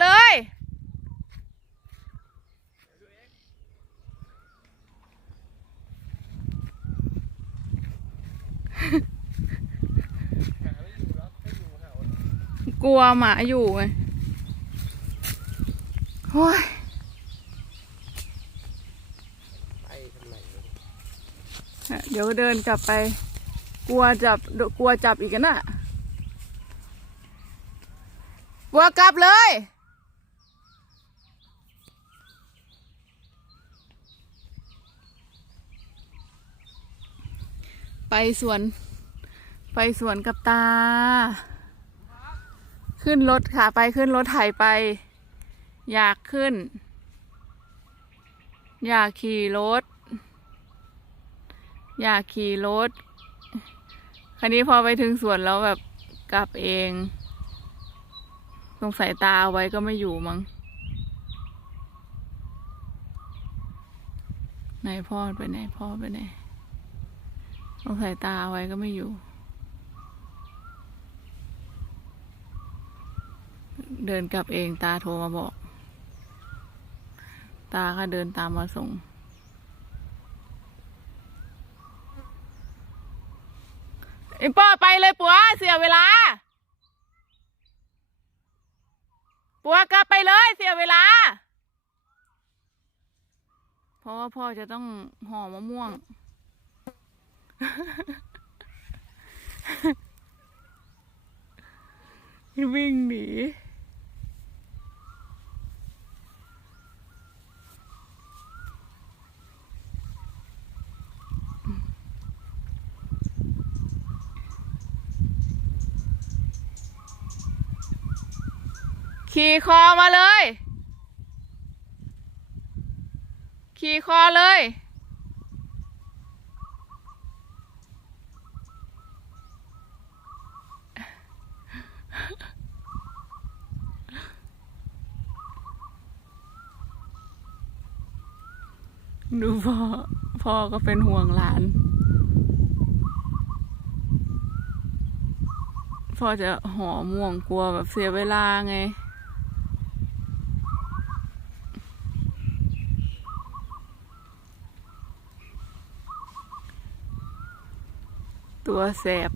เลย กลัวหมาอยู่ไงโอ้ยเดี๋ยวเดินกลับไป กลัวจับกลัวจับอีกนน่ะกลัวกลับเลย ไปสวน ไปสวนกับตา ขึ้นรถค่ะไปขึ้นรถไถไป อยากขึ้น อยากขี่รถ อยากขี่รถคันนี้พอไปถึงสวนแล้วแบบกลับเองสงสัยตาเอาไว้ก็ไม่อยู่มั้งไหนพ่อไปไหนพ่อไปไหน สงสัยตาเอาไว้ก็ไม่อยู่ เดินกลับเองตาโทรมาบอก ตาก็เดินตามมาส่ง ไอ้ป้อไปเลยปัวเสียเวลา ปัวกลับไปเลยเสียเวลา เพราะว่าพ่อจะต้องห่อมะม่วง วิ่งหนีขี่คอมาเลย ขี่คอเลย ดูพ่อ พ่อก็เป็นห่วงหลาน พ่อจะห่อม่วงกลัวแบบเสียเวลาไง ตัวแสบ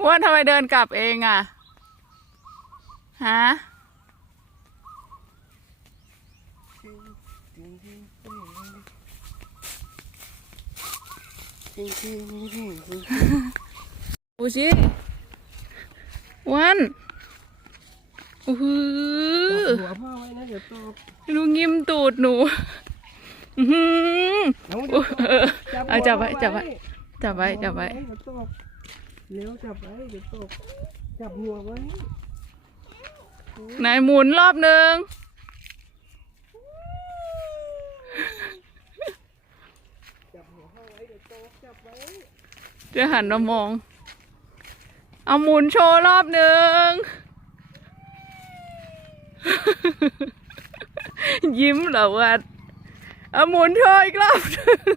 อ้วนทำไมเดินกลับเองอะ ฮะดูสิอ้วนอือหือหัวพ่อไว้นะเดี๋ยวตกดูงิมตูดหนู อือหือเอาอุ๊ยเออจับเอาจับไว้จับไว้ จับไว้จับไว้เดี๋ยวตกเร็วจับไว้เดี๋ยวตกจับหัวไว้ไหนหมุนรอบหนึ่งจับหัวพ่อไว้เดี๋ยวตกจับไว้จะหันมามอง เอาหมุนโชว์รอบหนึ่งยิ้มเหรอวัดเอาหมุนโชว์อีกรอบหนึ่ง